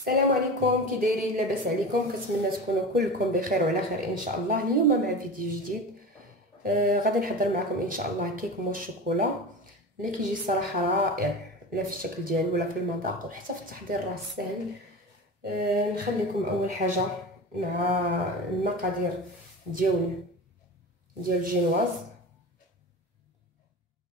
السلام عليكم، كي دايرين؟ لاباس عليكم؟ كنتمنى تكونوا كلكم بخير وعلى خير ان شاء الله. اليوم مع فيديو جديد. غادي نحضر معكم ان شاء الله كيك مو الشوكولا اللي كيجي الصراحه رائع، لا في الشكل ديالو ولا في المذاق وحتى في التحضير راه سهل. نخليكم اول حاجه مع المقادير ديال الجينواز.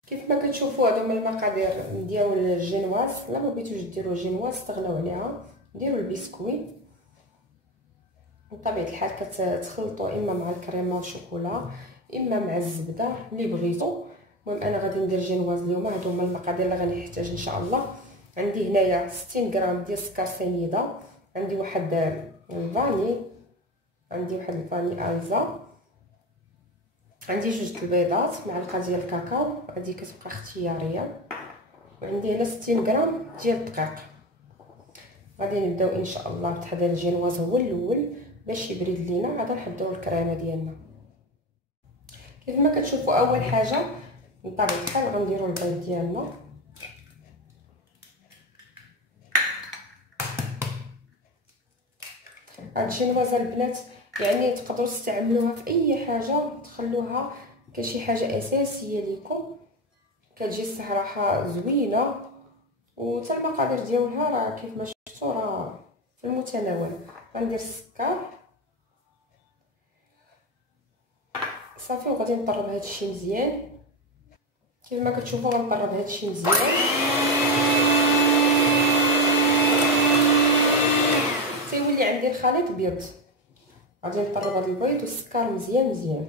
كيف ما كتشوفوا هادو هما المقادير ديال الجينواز. لا ما بغيتوش ديروا جينواز استغناو عليها، ديروا البسكويت. بطبيعه الحال كتخلطوا اما مع الكريمه والشوكولا اما مع الزبده اللي بغيتو. المهم انا غادي ندير جينواز اليوم. هادو هما المقادير اللي غادي نحتاج ان شاء الله. عندي هنايا 60 غرام ديال السكر سنيده، عندي واحد الفاني، عندي واحد الفاني الزا، عندي جوج البيضات، معلقه ديال الكاكاو هذه كتبقى اختياريه، وعندي هنا 60 غرام ديال الدقيق. غادي نبداو ان شاء الله بتحضير الجينواز هو الاول باش يبرد لينا. غادي نحضروا الكريمه ديالنا. كيف ما كتشوفوا اول حاجه بطبيعه الحال غنديروا البيض ديالنا. هاد الجينواز البنات يعني تقدروا تستعملوها في اي حاجه، تخلوها كشي حاجه اساسيه ليكم، كتجي الصراحه زوينه، وتا المقادير ديالها راه كيف ما شفتوا راه في المتناول. غندير السكر صافي وغادي نطرب هادشي مزيان. كيف ما كتشوفوا غنطرب هادشي مزيان حتى يولي عندي الخليط بيض. غادي نطرب هاد البيض والسكر مزيان مزيان.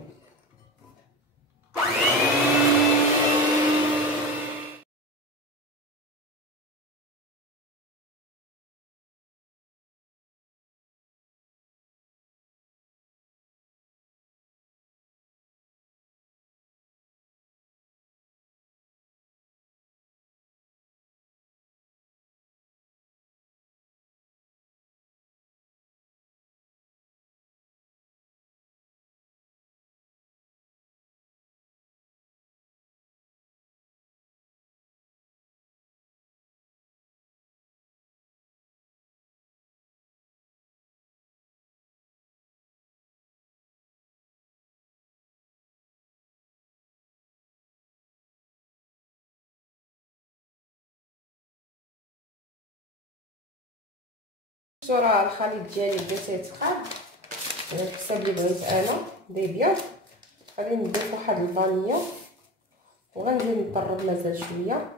شفتوا راه الخليط ديالي بدا تيتقاد على الحساب اللي بغيت انا ديبيا. غادي نضيف واحد الفانيا وغنزيد نطرب مازال شويه.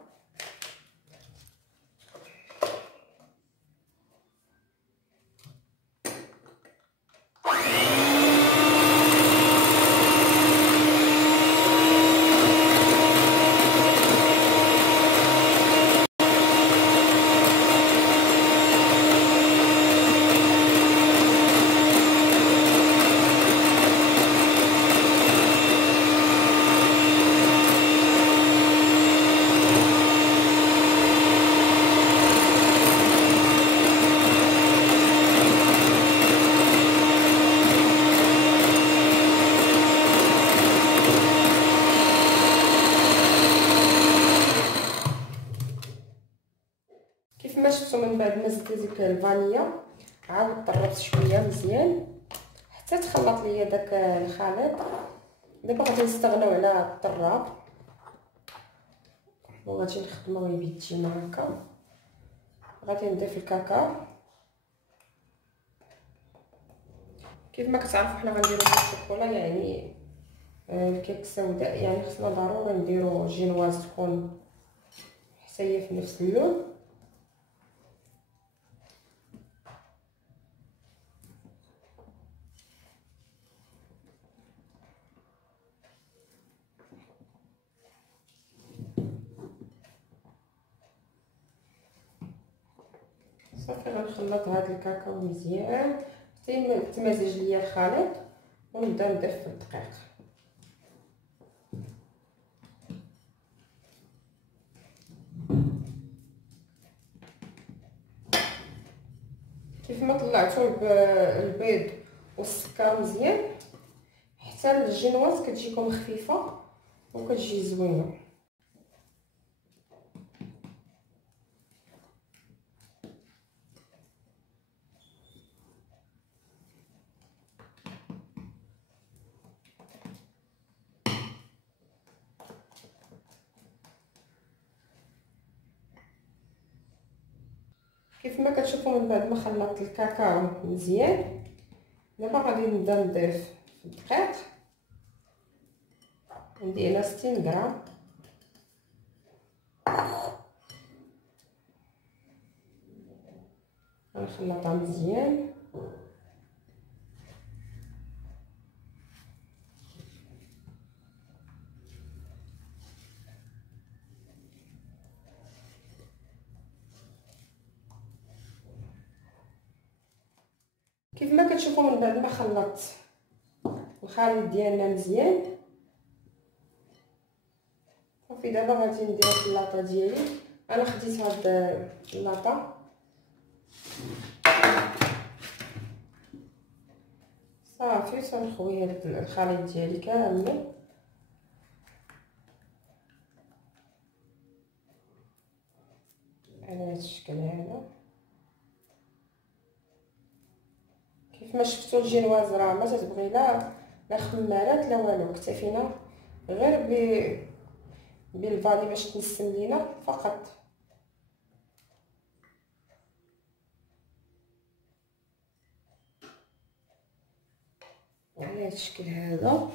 كيف ما شفتوا من بعد ما زدت ديك الفانيا عاود طربت شويه مزيان حتى تخلط ليا داك الخليط. دابا غادي نستغناو على الطراب وغادي نخدمو بيدينا هكا. غادي نضيف الكاكاو. كيف ما كتعرفوا حنا غنديرو الشوكولا يعني الكيك سوداء، يعني خصنا ضروري نديرو جينواز تكون حتى هي في نفس اللون. صافي غنخلط هاد الكاكاو مزيان حتى يتمازج ليا الخليط ونبدا نضيف في الدقيق. كيف ما طلعتوا البيض والسكر مزيان حتى الجينواز كتجيكم خفيفه وكتجي زوينه. كيف ما كتشوفوا من بعد ما خلطت الكاكاو مزيان، دابا غادي نبدا نضيف الدقيق. عندي هنا 60 غرام. غنخلطها مزيان. كيف ما كتشوفوا من بعد ما خلطت الخليط ديالنا مزيان صافي، دابا غادي ندير في اللاطه ديالي. انا خديت هاد اللاطه صافي، تنخوي هاد الخليط ديالي كامل. على هاد الشكل هذا. كيف ما شفتوا الجينواز راه ما تتبغي لا خمارات لا والو، اكتفينا غير بالفاني باش تنسم لينا فقط. على هاد الشكل هذا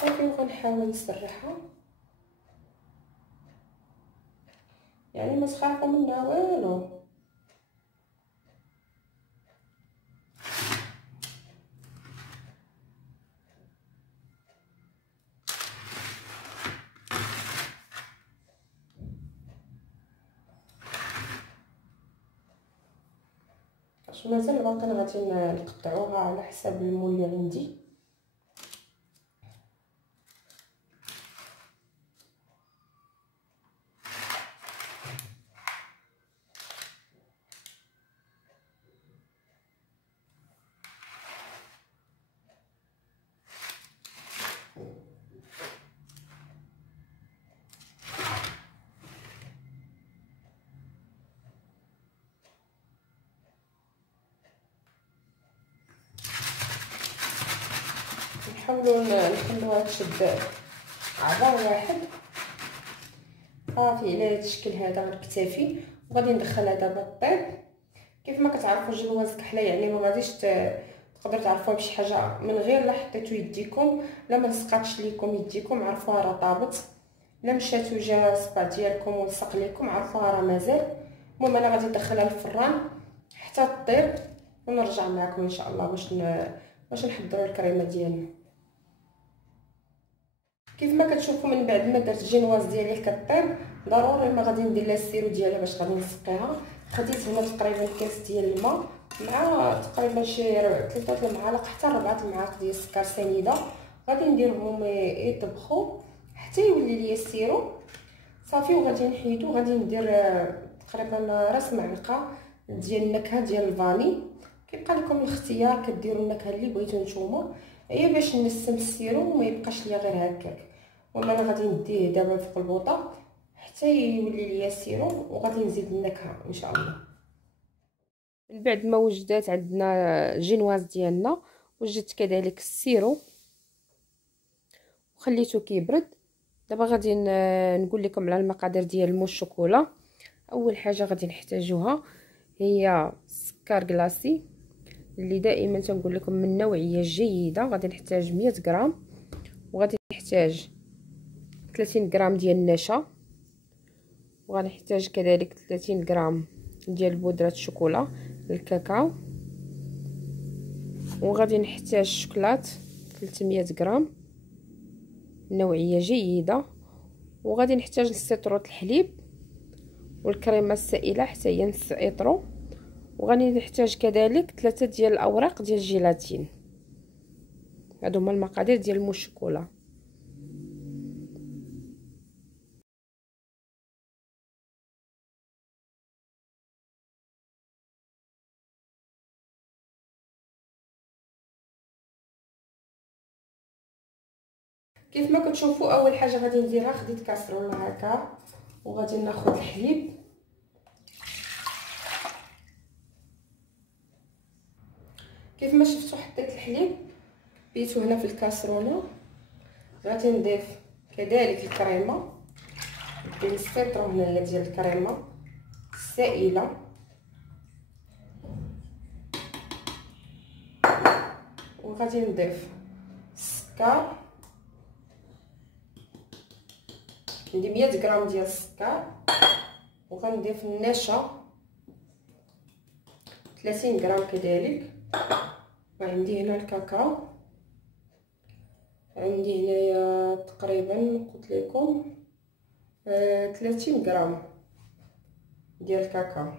صافي. وغنحاول نسرحها، يعني ما تخافوا منها والو. واش مازال باقي غادي نقطعوها على حساب المول اللي عندي. نحاولوا نخلوها تشد عبار واحد صافي. على هذا الشكل هذا غنكتفي، وغادي ندخلها دابا الطيب. كيف ما كتعرفوا الجلواز كحله، يعني ما غاديش تقدروا تعرفوها بشي حاجه من غير لا حطيتو يديكم، لا ما لصقاتش ليكم يديكم عرفوها راه طابت، لا مشاتو جا الصبع ديالكم ولصق ليكم عرفوها راه مازال. المهم انا غادي ندخلها للفران حتى طيب، ونرجع معكم ان شاء الله باش نحضروا الكريمه ديالنا. كيف ما كتشوفوا من بعد ما درت الجينواز ديالي كطيب، ضروري ما غادي ندير لها السيرو ديالها باش غادي نسقيها. خديت هنا تقريبا كاس ديال الماء مع تقريبا شي 3 المعالق حتى 4 المعالق ديال السكر سنيده، غادي نديرهم يطبخوا حتى يولي ليا السيرو صافي. وغادي نحيدو، غادي ندير تقريبا راس معلقه ديال النكهه ديال الفاني. كيبقى لكم الاختيار، كديروا النكهه اللي بغيتو نتوما، هي باش نسم السيرو وما يبقاش ليا غير هكاك. وانا غادي نديه دابا فوق البوطه حتى يولي ليا السيرو، وغادي نزيد النكهه ان شاء الله. من بعد ما وجدات عندنا الجينواز ديالنا، وجدت كذلك السيرو وخليته كيبرد. دابا غادي نقول لكم على المقادير ديال الموس الشوكولا. اول حاجه غادي نحتاجوها هي السكر كلاصي اللي دائما تنقول لكم من نوعيه جيده. غادي نحتاج 100 غرام، وغادي نحتاج 30 غرام ديال النشا، وغادي نحتاج كذلك 30 غرام ديال بودره الشوكولا الكاكاو، وغادي نحتاج الشوكولات 300 غرام نوعيه جيده، وغادي نحتاج السيتروت الحليب والكريمه السائله حتى هي نص ايطرو، وغادي نحتاج كذلك 3 ديال الاوراق ديال الجيلاتين. هادو هما المقادير ديال الموس الشوكولا. كيف ما كتشوفوا اول حاجه غادي نديرها، خديت كاسرونه هكا وغادي ناخذ الحليب كيف ما شفتوا. حطيت الحليب بيتو هنا في الكاسرونه. غادي نضيف كذلك الكريمه غادي نستيطرو هنايا ديال الكريمه السائله، وغادي نضيف السكر. عندي 100 غرام ديال السكر، وغنضيف النشا 30 غرام كذلك، وعندي هنا الكاكاو، عندي هنايا تقريبا قلت لكم 30 غرام ديال الكاكاو.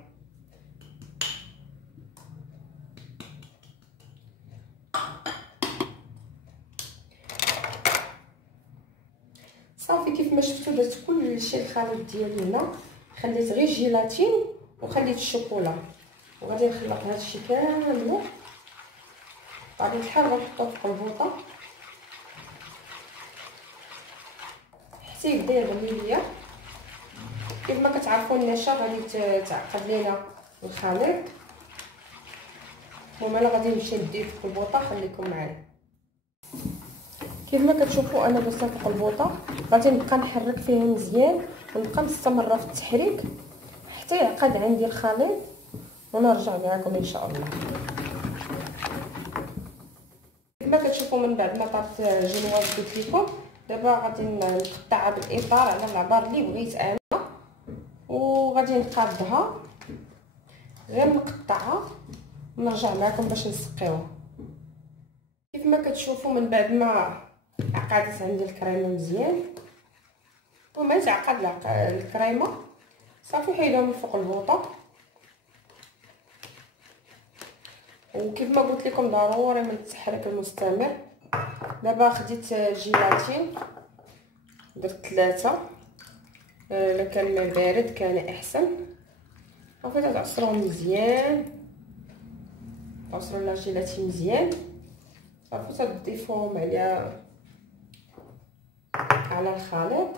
صافي كيف ما شفتوا درت كلشي الخليط ديالي هنا، خليت غير جيلاتين وخليت الشوكولا، وغادي نخلط هادشي كامل. غادي الحال غنحطو في قلبوطه حتى يبدا يغلي ليا. كيف ما كتعرفوا النشا غادي تعقد لينا الخليط. المهم انا غادي نمشي ندير في القلبوطه، خليكم معايا. كيف ما كتشوفوا انا درتها في القلبوطه، غادي نبقى نحرك فيها مزيان ونبقى مستمره في التحريك حتى يعقد عندي الخليط، ونرجع معكم ان شاء الله. كيف ما كتشوفوا من بعد ما طابت جينواز قلت لكم، دابا غادي نقطعها بالاطار على العبار اللي بغيت انا، وغادي نقادها غير نقطعها ونرجع معكم باش نسقيوها. كيف ما كتشوفوا من بعد ما عقدت عندي الكريمه مزيان، وما تعقد الكريمه صافي حيدوها من فوق البوطه. وكيف ما قلت لكم ضروري من التحريك المستمر. دابا خديت جيلاتين، درت 3، الا كان الماء بارد كان احسن. صافي تعصروه مزيان، تعصروا لنا الجيلاتين مزيان، صافي تضيفوهم على الخليط.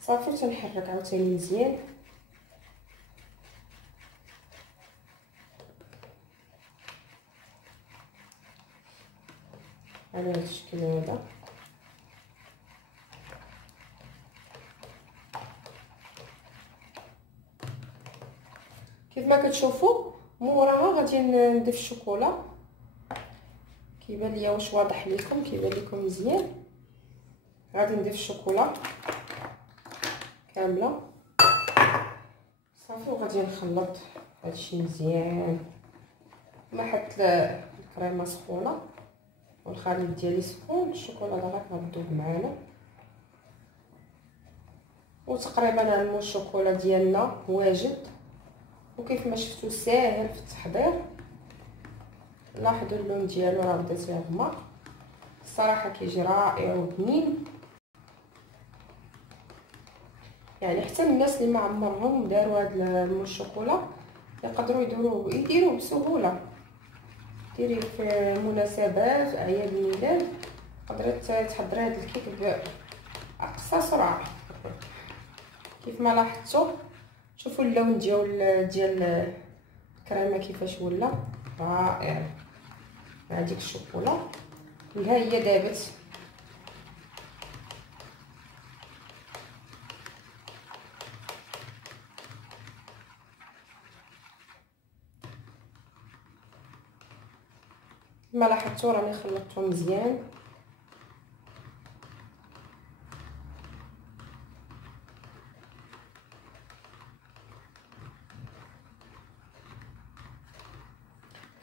صافي تنحرك عاوتاني مزيان. على هذا الشكل هذا. كيف ما كتشوفوا موراها غادي نضيف الشوكولا. كيبان ليا واش واضح لكم؟ كيبان لكم مزيان. غادي نضيف الشوكولا كامله صافي، وغادي نخلط هادشي مزيان. ما حط الكريمه سخونه والخليط ديالي سخون، الشوكولا دابا غتذوب معانا. وتقريبا غنمو الشوكولا ديالنا واجد، وكيف ما شفتوا ساهل في التحضير. لاحظوا اللون ديالو راه بدا تيغمق، الصراحه كيجي رائع وبنين. يعني حتى الناس اللي ما عمرهم داروا هذا المول الشوكولا يقدروا يديروه بسهوله. ديريه في مناسبات اعياد الميلاد، تقدري تحضري هذا الكيك باقصى سرعه. كيف ما لاحظتوا شوفوا اللون ديال الكريمه كيفاش ولا رائع مع ديك الشوكولا. ها هي دابت. كما لاحظتوا راني خلطتهم مزيان.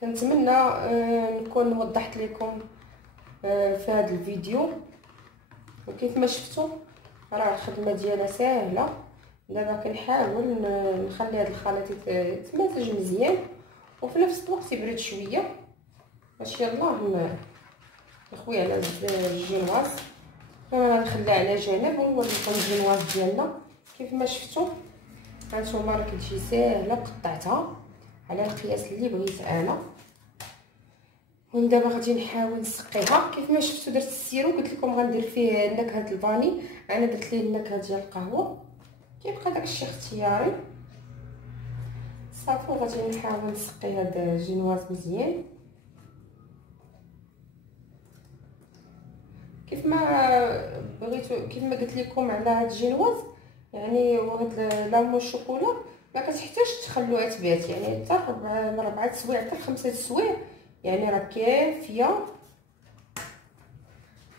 كنتمنى نكون وضحت لكم في هذا الفيديو. وكيف ما شفتوا راه الخدمه ديالها ساهله. دابا كنحاول نخلي هذا الخليط يتمازج مزيان وفي نفس الوقت يبرد شويه باش يلاه نخوي على الجينواز. انا غنخليها على جنب ونوريكم الجينواز ديالنا. كيف ما شفتوا هانتوما راه كتجي ساهله، قطعتها على القياس اللي بغيت انا. ودابا غادي نحاول نسقيها. كيف ما شفتوا درت السيرو، قلت لكم غندير فيه نكهه الفاني، انا درت ليه النكهه ديال القهوه، كيبقى داكشي اختياري. صافي غادي نحاول نسقي هذا الجينواز مزيان. كيف ما بغيتو، كيف ما قلت لكم على هذا الجينواز يعني وهاد لامو الشوكولا ما كتحتاجش تخلوها تبات، يعني حتى 4 سوايع حتى 5 سوايع يعني راه كافيه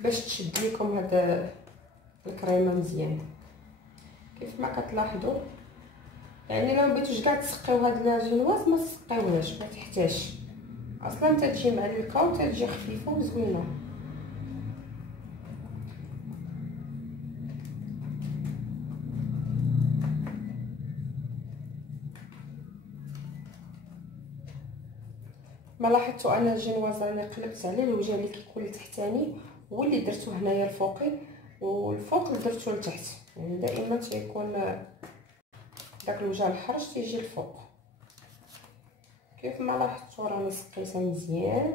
باش تشد لكم هاد الكريمه مزيان. كيف ما كتلاحظوا يعني لو بغيتوش كاع تسقيو هاد لاجينواز ما تسقيوهاش، ما تحتاجش اصلا تجي معلكه وتجي خفيفه وزوينه. ما لاحظتوا انا الجينواز راني قلبت عليه الوجه اللي كيكون لتحتاني هو اللي درتو هنايا الفوقي، والفوق اللي درتو لتحت، يعني دائما تيكون داك الوجه الحرج تيجي الفوق. كيف ما لاحظتوا راني سقيتها مزيان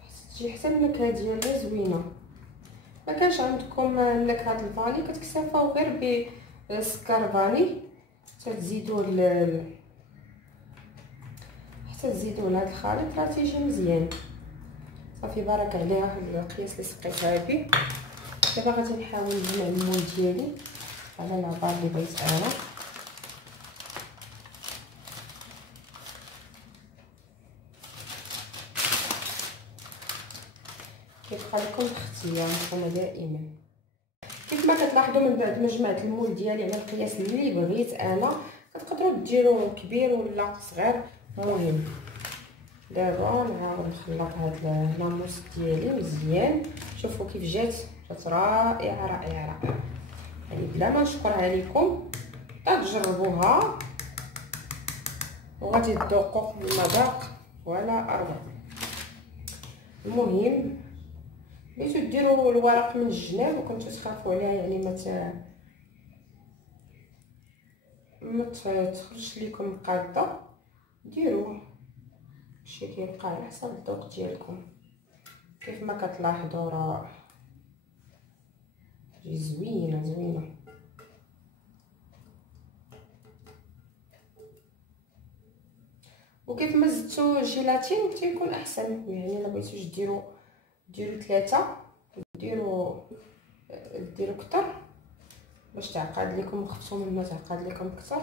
حتى تجي حتى النكهه ديالها زوينه. ما كانش عندكم النكهه الفاني كتكتفاو غير بسكر فاني تزيدوا حتى تزيدوا لهاد الخليط راه تيجي مزيان. صافي بارك عليها القياس اللي سقيتها به. دابا غادي نحاول نجمع المول ديالي على العبار اللي بغيت انا. كيبقى لكم الاختيار نتوما دائما. كيف ما كتلاحظوا من بعد ما جمعت المول ديالي على القياس اللي بغيت انا، كتقدروا ديروا كبير ولا صغير. المهم دابا نعاود نخلط هاد لاموس ديالي مزيان. شوفوا كيف جات رائعه رائعه رائعه، يعني بلا ما نشكرها لكم تجربوها وغادي تذوقوا المذاق ولا اروع. المهم بغيتو ديروا الورق من الجناب وكنتو تخافوا عليها يعني ما تخرجش لكم قاده، ديروه شي كيبقى على حسب الذوق ديالكم. كيف ما كتلاحظوا راه زوينه زوينه. وكيف ما زدتو الجيلاتين تيكون احسن، يعني الا بغيتوش ديروا 3 ديروا كتر باش تعقد لكم، وخفتوا مما تعقد لكم كتر.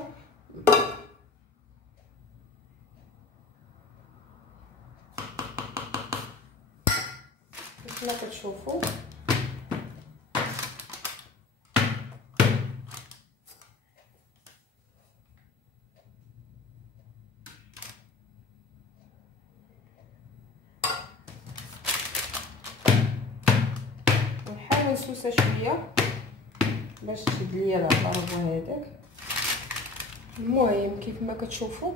كيف ما كتشوفوا نحاول نسوسها شويه باش تشد ليا العطر هذاك. المهم كيف ما كتشوفوا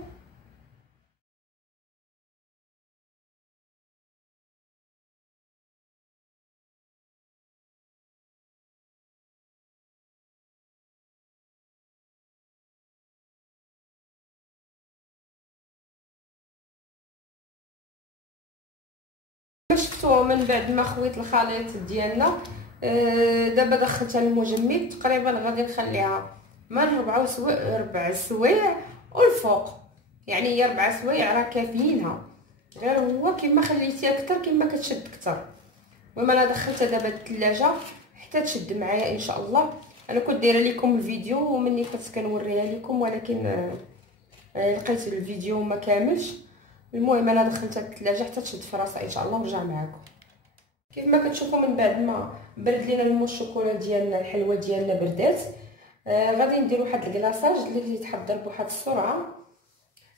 شفتوا من بعد ما خويت الخليط ديالنا. دابا دخلتها المجمد تقريبا غادي نخليها من 4 سوايع والفوق، يعني هي 4 سوايع راه كافيينها، غير هو كيما خليتيها اكثر كيما كتشد اكثر. المهم انا دخلتها دابا الثلاجه حتى تشد معايا ان شاء الله. انا كنت دايره لكم الفيديو ومني كنت كنوريها لكم ولكن لقيت الفيديو ما كاملش. المهم انا دخلتها الثلاجه حتى تشد في راسها ان شاء الله ونرجع معكم. كيف ما كتشوفوا من بعد ما برد لينا المو الشوكولا ديالنا الحلوه ديالنا بردات، غادي ندير واحد الكلاصاج اللي يتحضر بواحد السرعه،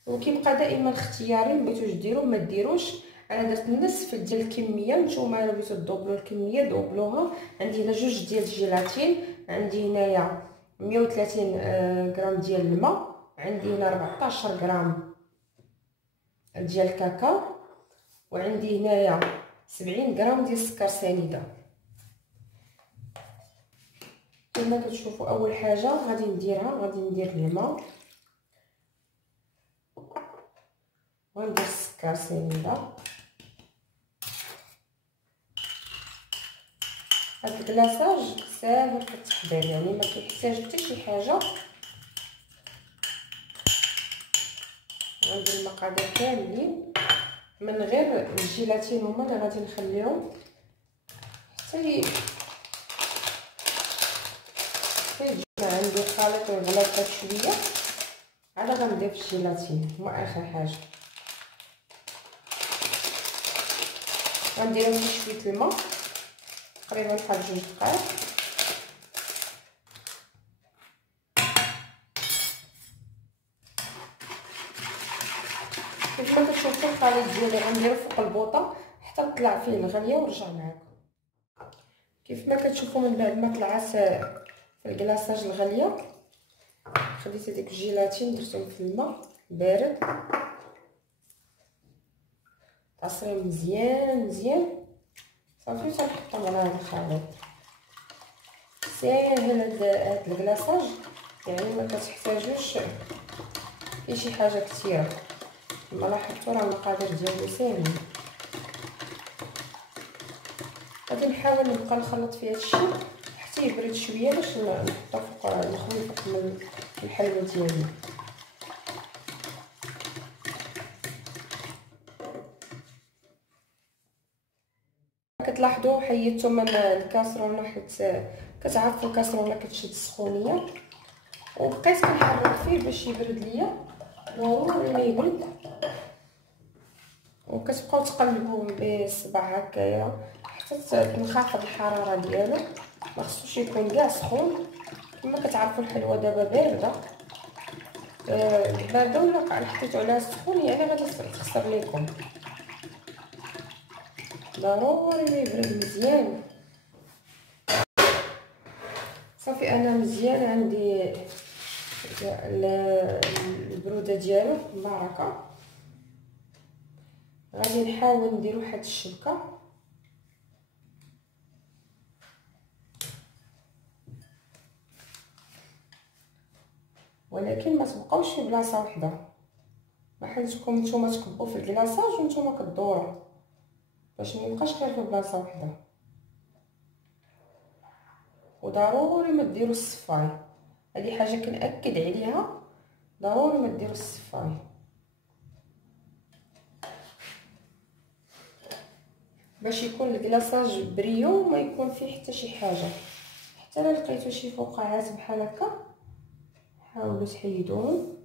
وكيبقى دائما اختياري بغيتوش ديروا ما ديروش. انا درت نصف ديال الكميه، نتوما الا بغيتو تدوبلوا الكميه دوبلوها. عندي هنا 2 ديال الجيلاتين، عندي هنايا 130 غرام ديال الماء، عندي هنا 14 غرام ديال الكاكاو، وعندي هنايا 70 غرام ديال السكر سنيده. كما كتشوفوا اول حاجه غادي ندير الماء وندير السكر سنيده. هاد الكلاصاج ساهل في التحضير، يعني ما كيحتاج حتى شي حاجه. غندير المقادير كاملين من غير الجيلاتين هما اللي غادي نخليهم حتى يكون غلا طيب شويه عاد غندير في الجيلاتين. هما اخر حاجه غندير فيه شويه الماء تقريبا بحال 2 دقائق. كيف ما كتشوفوا الخليط ديالي غنديرو فوق البوطه حتى تطلع فيه الغليه ونرجع معكم. كيف ما كتشوفوا من بعد ما طلعت في الكلاصاج الغاليه خديت هذيك الجيلاتين درتهم في الماء بارد تعصريهم مزيان مزيان صافي تنحطهم على هذا الخليط. ساهل هاد الكلاصاج يعني ما كتحتاجوش فيه شي حاجه كثيره. كما لاحظتوا راه المقادير ديالو ساهل. غادي نحاول نبقى نخلط فيه هادشي حتى يبرد شويه باش نحطو فوق نخوي فوق من الحلوه ديالي. كتلاحظوا حيدته من الكاسرونه حيت كتعرفوا الكاسرونه كتشد السخونيه وبقيت كنحرك فيه باش يبرد ليا ضروري ما يبرد. وكتبقاو تقلبوا بالصبع هكايا حتى تنخفض الحراره ديالو. ما خصوش يكون كاع سخون. كما كتعرفوا الحلوه دابا بارده بارده ولا حطيتو عليها السخون يعني غادي تخسر ليكم. ضروري ما يبرد مزيان. صافي انا مزيان عندي البروده ديالو مباركه. غادي نحاول ندير واحد الشبكه ولكن ما تبقاوش في بلاصه واحده. ما حالتكم نتوما تكبوا في الكلاصاج ونتوما كدوروا باش ما يبقاش غير في بلاصه واحده. وضروري ما ديروا الصفاي. هذه حاجه كنأكد عليها ضروري ما ديروا الصفاي. باش يكون الكلاصاج بريو وما يكون فيه حتى شي حاجه. حتى الا لقيتو شي فقاعات بحال هكا حاولوا تحيدوهم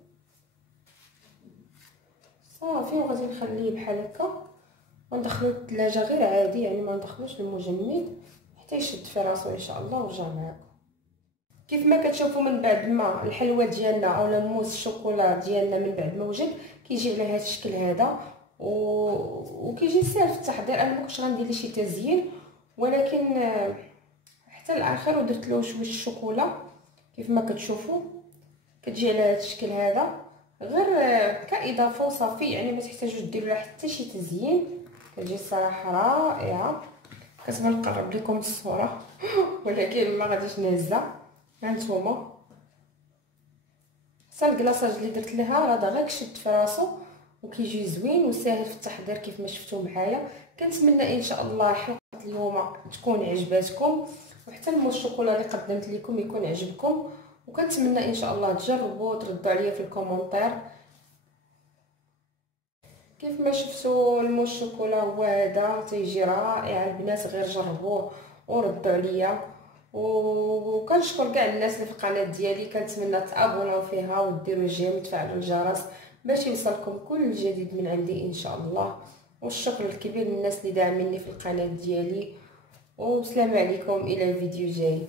صافي. وغادي نخليه بحال هكا وندخلو الثلاجه غير عادي يعني ما ندخلوش المجمد حتى يشد في راسو ان شاء الله ونرجع معكم. كيف ما كتشوفوا من بعد ما الحلوه ديالنا اولا الموس الشوكولا ديالنا من بعد ما وجد كيجي على هذا الشكل هذا وكيجي ساهل في التحضير. انا ما كنتش غندير ليه شي تزيين ولكن حتى الاخر ودرت له شويه الشوكولا كيف ما كتشوفوا كتجي على هذا الشكل هذا غير كاضافه وصافي. يعني ما تحتاجوش ديروا لها حتى شي تزيين. كتجي الصراحه رائعه. كتبان نقرب لكم الصوره ولكن ما غاديش نهزها. هانتوما حتى الكلاصاج اللي درت لها راه دغيا كشد في راسو وكيجي زوين وساهل في التحضير كيف ما شفتوا معايا. كنتمنى ان شاء الله حلقه اليوم تكون عجباتكم وحتى الموس الشوكولا اللي قدمت لكم يكون عجبكم. وكنتمنى ان شاء الله تجربوا وتردوا عليا في الكومونتير. كيف ما شفتوا الموس الشوكولا هو هذا تيجي رائع. البنات غير جربوه وردوا عليا. وكنشكر كاع الناس اللي في القناه ديالي. كنتمنى تابوناو فيها وديروا جيم وتفعلوا الجرس باش يوصلكم كل جديد من عندي ان شاء الله. والشكر الكبير للناس اللي داعميني في القناه ديالي. والسلام عليكم الى فيديو جاي.